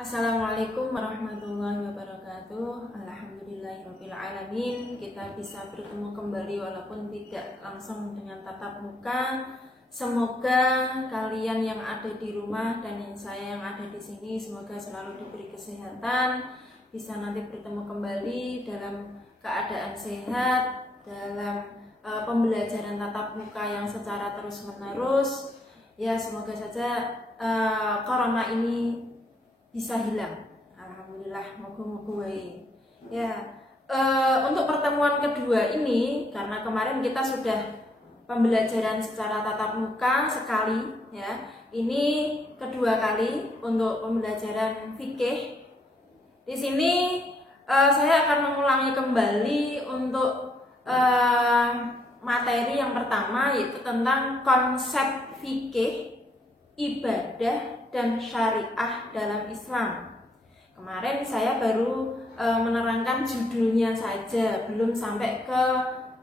Assalamualaikum warahmatullahi wabarakatuh. Alhamdulillahirabbil alamin. Kita bisa bertemu kembali walaupun tidak langsung dengan tatap muka. Semoga kalian yang ada di rumah dan saya yang ada di sini semoga selalu diberi kesehatan, bisa nanti bertemu kembali dalam keadaan sehat, dalam pembelajaran tatap muka yang secara terus-menerus. Ya, semoga saja corona ini bisa hilang. Alhamdulillah, moga-moga wae. Ya, untuk pertemuan kedua ini karena kemarin kita sudah pembelajaran secara tatap muka sekali, ya. Ini kedua kali untuk pembelajaran fikih. Di sini saya akan mengulangi kembali untuk materi yang pertama, yaitu tentang konsep fikih, ibadah dan syariah dalam Islam. Kemarin saya baru menerangkan judulnya saja, belum sampai ke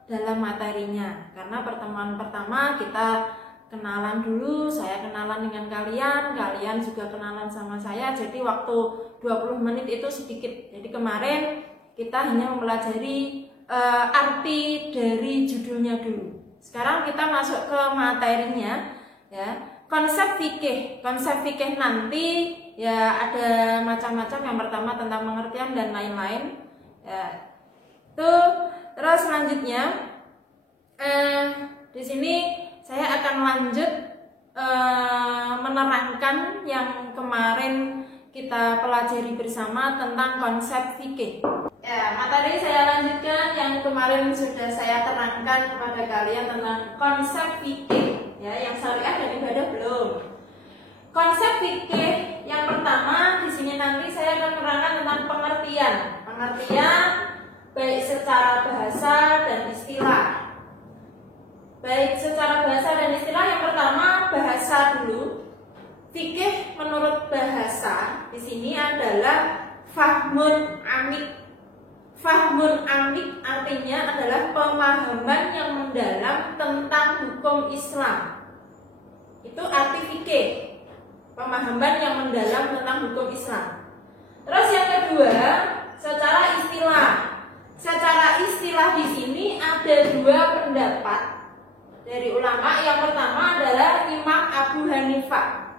dalam materinya. Karena pertemuan pertama kita kenalan dulu, saya kenalan dengan kalian, kalian juga kenalan sama saya. Jadi waktu 20 menit itu sedikit. Jadi kemarin kita hanya mempelajari arti dari judulnya dulu. Sekarang kita masuk ke materinya, ya. Konsep fikih nanti ya ada macam-macam. Yang pertama tentang pengertian dan lain-lain. Ya. Terus selanjutnya di sini saya akan lanjut menerangkan yang kemarin kita pelajari bersama tentang konsep fikih. Ya, materi saya lanjutkan yang kemarin sudah saya terangkan kepada kalian tentang konsep fikih. Ya, yang syariah dan ibadah belum. Konsep fikih yang pertama di sini nanti saya akan menerangkan tentang pengertian baik secara bahasa dan istilah. Baik secara bahasa dan istilah, yang pertama bahasa dulu. Fikih menurut bahasa di sini adalah fahmun amik. Fahmun amik artinya adalah pemahaman yang mendalam tentang hukum Islam. Itu arti fikih, pemahaman yang mendalam tentang hukum Islam. Terus yang kedua, secara istilah. Secara istilah di sini ada dua pendapat dari ulama. Yang pertama adalah Imam Abu Hanifah.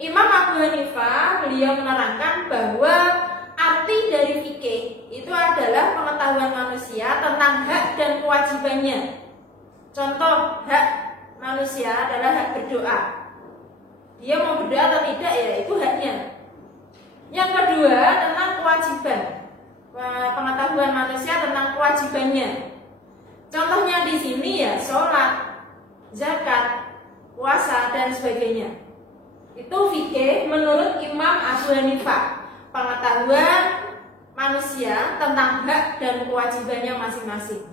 Imam Abu Hanifah beliau menerangkan bahwa arti dari fikih itu adalah pengetahuan manusia tentang hak dan kewajibannya. Contoh, hak manusia adalah hak berdoa. Dia mau berdoa atau tidak, ya itu haknya. Yang kedua tentang kewajiban, pengetahuan manusia tentang kewajibannya. Contohnya di sini ya sholat, zakat, puasa dan sebagainya. Itu fikih menurut Imam Abu Hanifah. Pengetahuan manusia tentang hak dan kewajibannya masing-masing.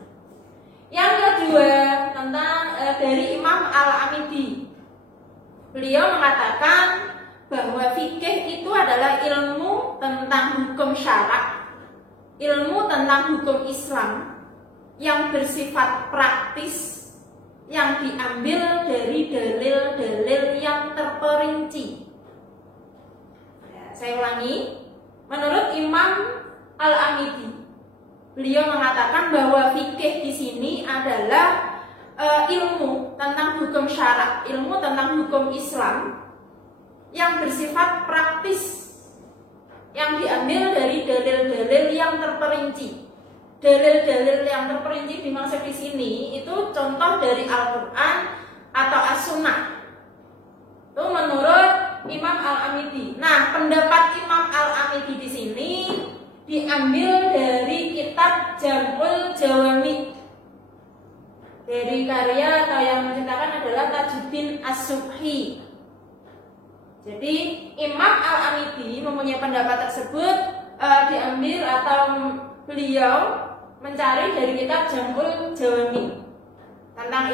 Yang kedua tentang dari Imam Al-Amidi. Beliau mengatakan bahwa fikih itu adalah ilmu tentang hukum syarak, ilmu tentang hukum Islam yang bersifat praktis, yang diambil dari dalil-dalil yang terperinci. Ya, saya ulangi. Menurut Imam Al-Amidi, beliau mengatakan bahwa fikih di sini adalah ilmu tentang hukum syarak, ilmu tentang hukum Islam yang bersifat praktis, yang diambil dari dalil-dalil yang terperinci. Dalil-dalil yang terperinci dimaksud di sini itu contoh dari Al-Quran atau As-Sunnah. Itu menurut Imam Al-Amidi. Nah, pendapat Imam Al-Amidi di sini diambil dari kitab Jam'ul Jawami. Dari karya atau yang menciptakan adalah Tajuddin As-Subhi. Jadi Imam Al-Amidi mempunyai pendapat tersebut diambil atau beliau mencari dari kitab Jam'ul Jawami tentang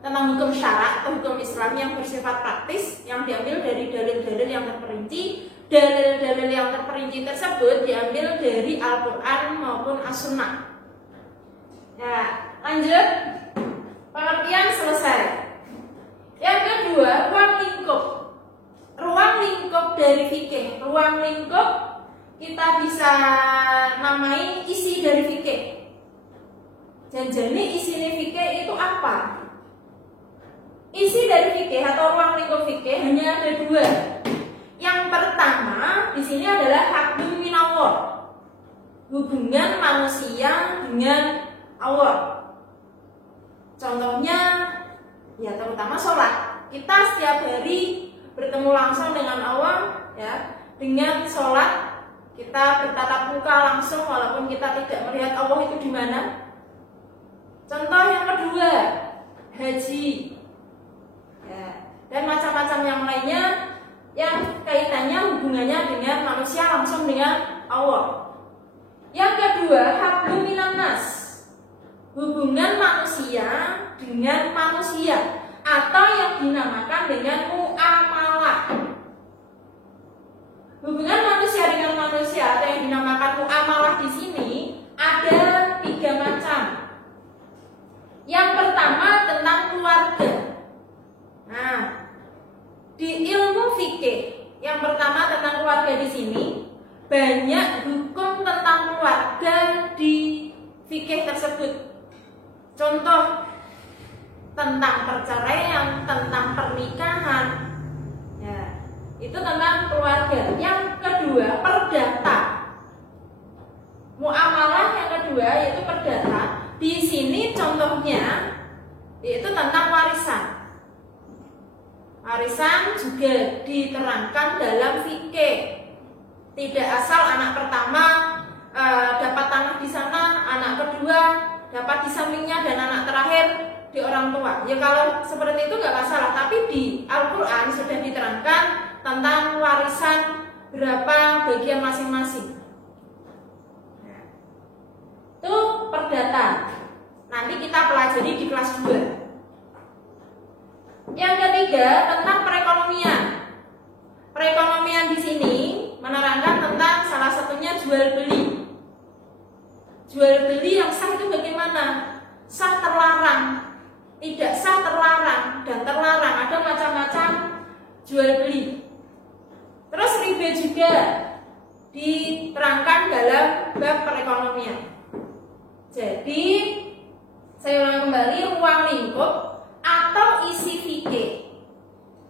tentang hukum syarak atau hukum Islam yang bersifat praktis, yang diambil dari dalil-dalil yang terperinci. Dalil-dalil yang terperinci tersebut diambil dari Al-Quran maupun As-Sunnah. Nah, lanjut. Pengertian selesai. Yang kedua, ruang lingkup. Ruang lingkup dari fikih. Ruang lingkup kita bisa namai isi dari fikih. Jadi isi fikih itu apa? Isi dari fikih atau ruang lingkup fikih hanya ada dua. Yang pertama di sini adalah hablum minallah, hubungan manusia dengan Allah. Contohnya ya terutama sholat. Kita setiap hari bertemu langsung dengan Allah ya. Dengan sholat kita bertatap muka langsung walaupun kita tidak melihat Allah itu di mana. Contoh yang kedua, haji ya, dan macam-macam yang lainnya yang kaitannya hubungannya dengan manusia langsung dengan Allah. Yang kedua, hablum minan nas, hubungan manusia dengan manusia atau yang dinamakan dengan muamalah. Hubungan manusia dengan manusia atau yang dinamakan muamalah di sini ada 3 macam. Yang pertama tentang keluarga. Nah, di ilmu fikih yang pertama tentang keluarga di sini banyak hukum tentang keluarga di fikih tersebut. Contoh tentang perceraian, tentang pernikahan, ya, itu tentang keluarga. Yang kedua perdata. Muamalah yang kedua yaitu perdata. Di sini contohnya yaitu tentang warisan. Warisan juga diterangkan dalam fikih. Tidak asal anak pertama dapat tanah di sana, anak kedua dapat di sampingnya, dan anak terakhir di orang tua. Ya kalau seperti itu nggak masalah. Tapi di Al-Quran sudah diterangkan tentang warisan berapa bagian masing-masing. Itu perdata. Nanti kita pelajari di kelas 2. Yang ketiga tentang perekonomian. Perekonomian di sini menerangkan tentang salah satunya jual beli. Jual beli yang sah itu bagaimana? Sah terlarang, tidak sah terlarang, dan terlarang. Ada macam-macam jual beli. Terus riba juga diterangkan dalam bab perekonomian. Jadi saya ulang kembali, ruang lingkup atau isi fikih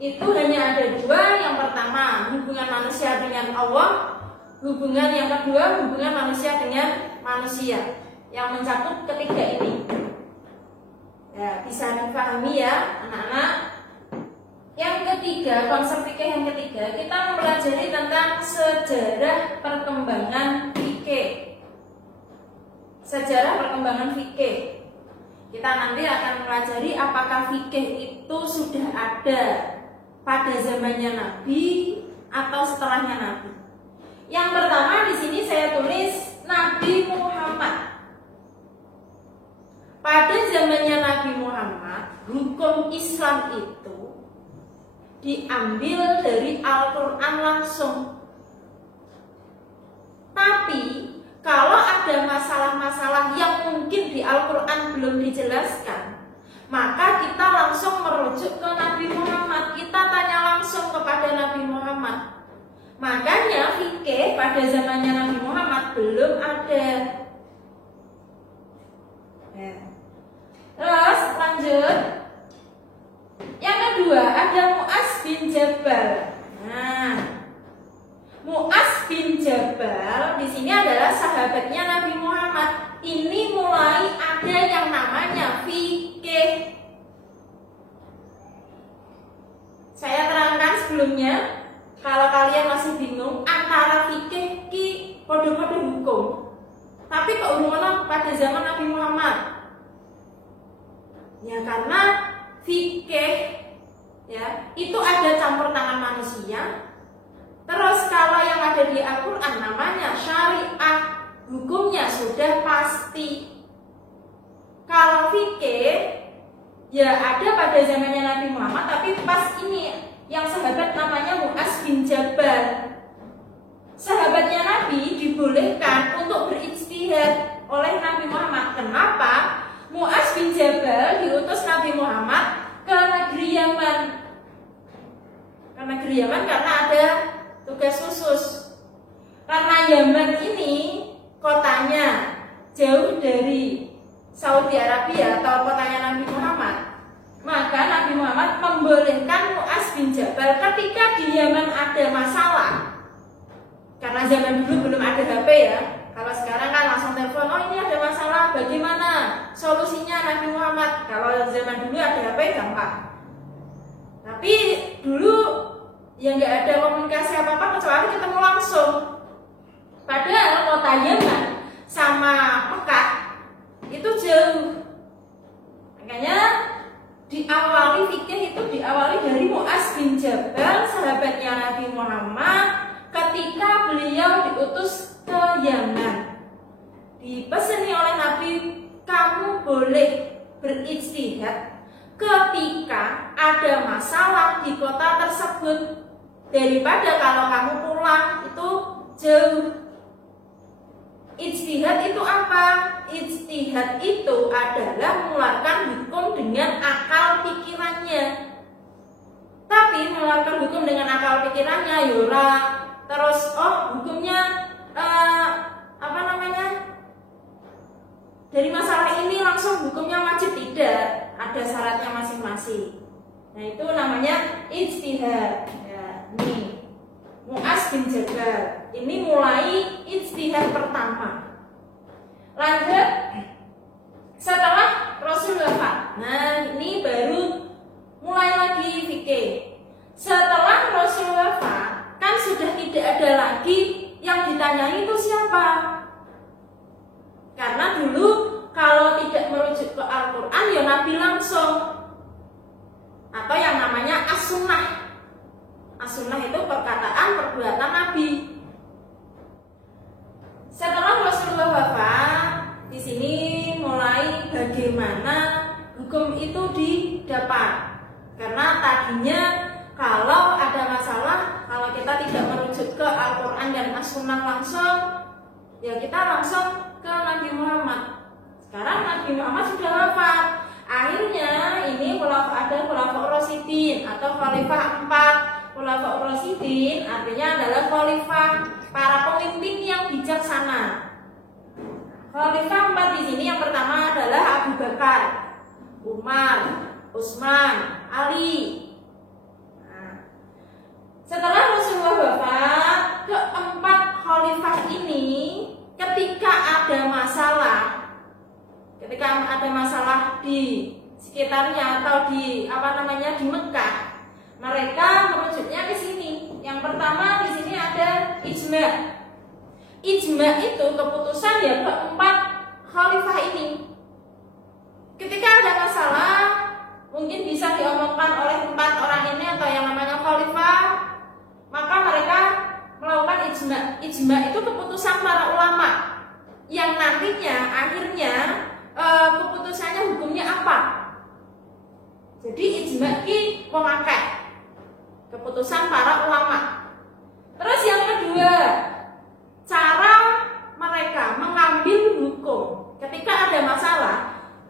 itu hanya ada 2. Yang pertama hubungan manusia dengan Allah, hubungan yang kedua hubungan manusia dengan manusia, yang mencakup ketiga ini. Ya, bisa dipahami ya anak-anak. Yang ketiga, konsep fikih yang ketiga, kita mempelajari tentang sejarah perkembangan fikih. Sejarah perkembangan fikih. Kita nanti akan mempelajari apakah fikih itu sudah ada pada zamannya Nabi atau setelahnya Nabi. Yang pertama di sini saya tulis Nabi Muhammad. Pada zamannya Nabi Muhammad, hukum Islam itu diambil dari Al-Quran langsung. Tapi kalau ada masalah-masalah yang mungkin di Al-Quran belum dijelaskan, maka kita langsung merujuk ke Nabi Muhammad. Kita tanya langsung kepada Nabi Muhammad. Makanya fikih pada zamannya Nabi Muhammad belum ada. Terus lanjut. Yang kedua ada Mu'az bin Jabal. Nah, Mu'az bin Jabal di sini adalah sahabatnya Nabi Muhammad. Ini mulai ada yang namanya fikih. Saya terangkan sebelumnya, kalau kalian masih bingung antara fikih ki kode-kode hukum, tapi kok hubungannya pada zaman Nabi Muhammad? Ya karena fikih ya itu ada campur tangan manusia. Terus kalau yang ada di Al-Quran namanya syariah, hukumnya sudah pasti. Kalau fikih ya ada pada zamannya Nabi Muhammad, tapi pas ini yang sahabat namanya Mu'az bin Jabal. Sahabatnya Nabi dibolehkan untuk berijtihad oleh Nabi Muhammad. Kenapa? Mu'az bin Jabal diutus Nabi Muhammad ke negeri Yaman. Ke negeri Yaman karena ada tugas khusus. Karena Yaman ini kotanya jauh dari Saudi Arabia atau kotanya Nabi Muhammad, maka Nabi Muhammad membolehkan Mu'az bin Jabal ketika di Yaman ada masalah. Karena zaman dulu belum ada HP ya. Kalau sekarang kan langsung telepon, oh ini ada masalah, bagaimana solusinya Nabi Muhammad. Kalau zaman dulu ada HP gampang. Tapi dulu ya nggak ada komunikasi apa-apa kecuali ketemu langsung. Padahal kota Yaman sama Mekah itu jauh. Makanya diawali fikih itu diawali dari Mu'az bin Jabal, sahabatnya Nabi Muhammad, ketika beliau diutus ke Yaman. Dipeseni oleh Nabi, kamu boleh berijtihad ketika ada masalah di kota tersebut, daripada kalau kamu pulang itu jauh. Ijtihad itu apa? Ijtihad itu adalah mengeluarkan hukum dengan akal pikirannya. Tapi mengeluarkan hukum dengan akal pikirannya yura terus hukumnya dari masalah ini langsung hukumnya wajib, tidak, ada syaratnya masing-masing. Nah itu namanya ijtihad. Ya, nih Mu'az bin Jabal ini mulai ijtihad pertama. Lanjut setelah Rasul wafat. Nah ini baru mulai lagi fikih. Setelah Rasul wafat kan sudah tidak ada lagi yang ditanyai itu siapa. Karena dulu kalau tidak merujuk ke Al-Quran ya Nabi langsung, atau yang namanya as-sunnah. As-sunnah itu perkataan perbuatan Nabi. Setelah Rasulullah wafat, di sini mulai bagaimana hukum itu didapat. Karena tadinya kalau ada masalah, kalau kita tidak merujuk ke Al-Quran dan as-sunnah langsung, ya kita langsung ke Nabi Muhammad. Sekarang Nabi Muhammad sudah wafat. Akhirnya ini ada Khulafaur Rasyidin atau Khalifah 4. Khulafaur Rasyidin artinya adalah khalifah, para pemimpin yang bijaksana. Khalifah 4 di sini yang pertama adalah Abu Bakar, Umar, Utsman, Ali. Nah, setelah Rasulullah wafat, keempat khalifah ini ketika ada masalah di sekitarnya atau di di Mekah, mereka merujuknya ke sini. Yang pertama di sini ada ijma. Ijma itu keputusan ya keempat khalifah ini. Ketika ada masalah, mungkin bisa diomongkan oleh 4 orang ini atau yang namanya khalifah, maka mereka melakukan ijma. Ijma itu keputusan para ulama yang nantinya akhirnya keputusannya hukumnya apa. Jadi ijma ki memakai keputusan para ulama. Terus yang kedua, cara mereka mengambil hukum ketika ada masalah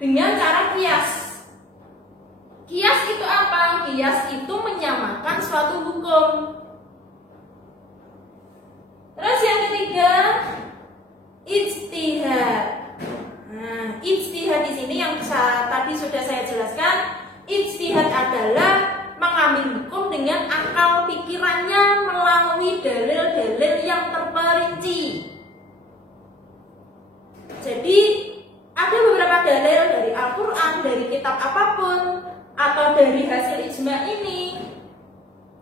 dengan cara kias. Kias itu apa? Kias itu menyamakan suatu hukum. Terus yang ketiga, ijtihad. Nah, ijtihad di sini yang tadi sudah saya jelaskan, ijtihad adalah mengambil hukum dengan akal pikirannya melalui dalil-dalil yang terperinci. Jadi ada beberapa dalil dari Al-Quran, dari kitab apapun, atau dari hasil ijma ini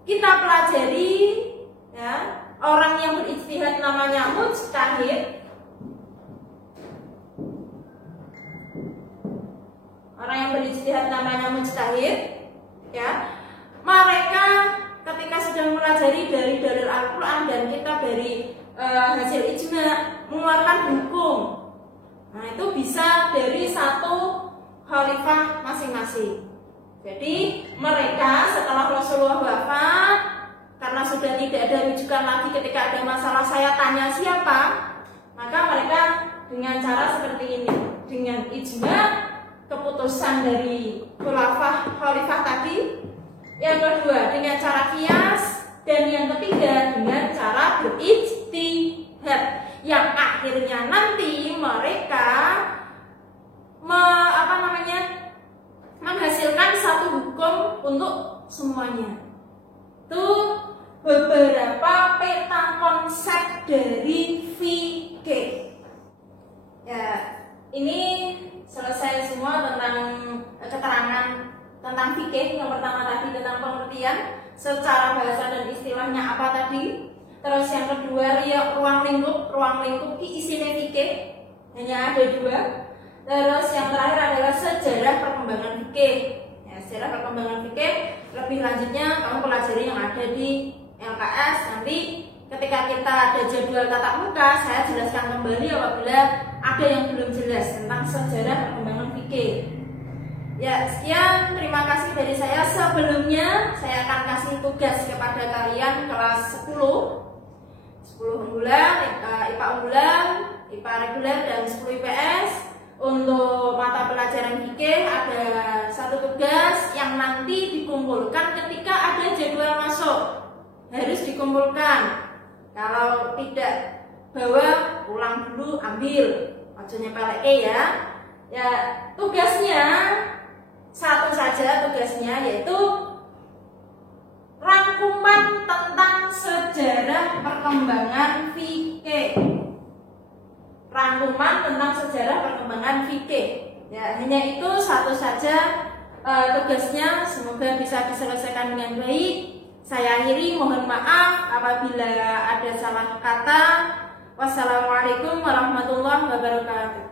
kita pelajari ya. Orang yang berijtihad namanya mujtahid. Orang yang berijtihad namanya mujtahid, ya. Mereka ketika sedang mempelajari dari dalil Al-Quran dan kitab dari hasil ijma mengeluarkan hukum. Nah, itu bisa dari satu khalifah masing-masing. Jadi mereka setelah Rasulullah wafat, karena sudah tidak ada rujukan lagi ketika ada masalah saya tanya siapa, maka mereka dengan cara seperti ini, dengan ijma, keputusan dari khalifah tadi. Yang kedua dengan cara kias, Dan yang ketiga dengan cara berijtihad, yang akhirnya nanti mereka menghasilkan satu hukum untuk semuanya. Itu beberapa peta konsep dari fikih. Ya, ini selesai semua tentang keterangan tentang fikih. Yang pertama tadi tentang pengertian secara bahasa dan istilahnya apa tadi. Terus yang kedua ruang lingkup. Ruang lingkup isinya fikih hanya ada dua. Terus yang terakhir adalah sejarah perkembangan fikih. Ya, sejarah perkembangan fikih lebih lanjutnya kamu pelajari yang ada di LKS. Nanti ketika kita ada jadwal tatap muka, saya jelaskan kembali apabila ada yang belum jelas tentang sejarah perkembangan fikih. Ya, sekian, terima kasih dari saya. Sebelumnya saya akan kasih tugas kepada kalian kelas 10 unggulan, IPA unggulan, IPA reguler, dan 10 IPS. Untuk mata pelajaran fikih ada satu tugas yang nanti dikumpulkan ketika ada jadwal masuk. Harus dikumpulkan. Kalau tidak bawa, pulang dulu ambil. Maksudnya peleke ya. Ya, tugasnya satu saja, tugasnya yaitu rangkuman tentang sejarah perkembangan fikih. Rangkuman tentang sejarah perkembangan fikih. Ya, hanya itu satu saja tugasnya. Semoga bisa diselesaikan dengan baik. Saya akhiri, mohon maaf apabila ada salah kata. Wassalamualaikum warahmatullahi wabarakatuh.